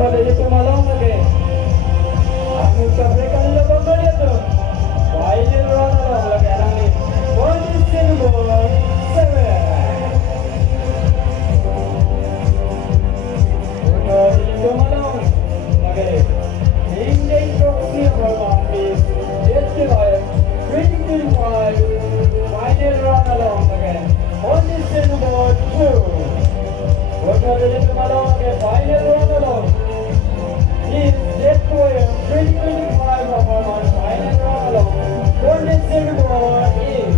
Jadi malam lagi. Aku caprekan lo kembali tu. Final run along lagi orang ni. Position ball 7. Jadi malam lagi. Indian Proxy Roman is just arrived. 2025 final run along again. Position ball 2. Jadi malam lagi final run along. Is just going 2025 of our final run along. Position ball is.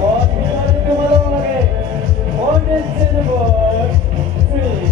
Jadi malam lagi. Position ball 3.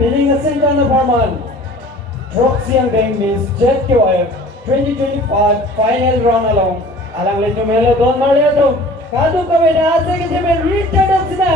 Piling a single na Parman. Proxy ang game is Jet QF 2025 final run along. Alang lito melo don Mario to. Kadu kami na asa kasi may return na sila.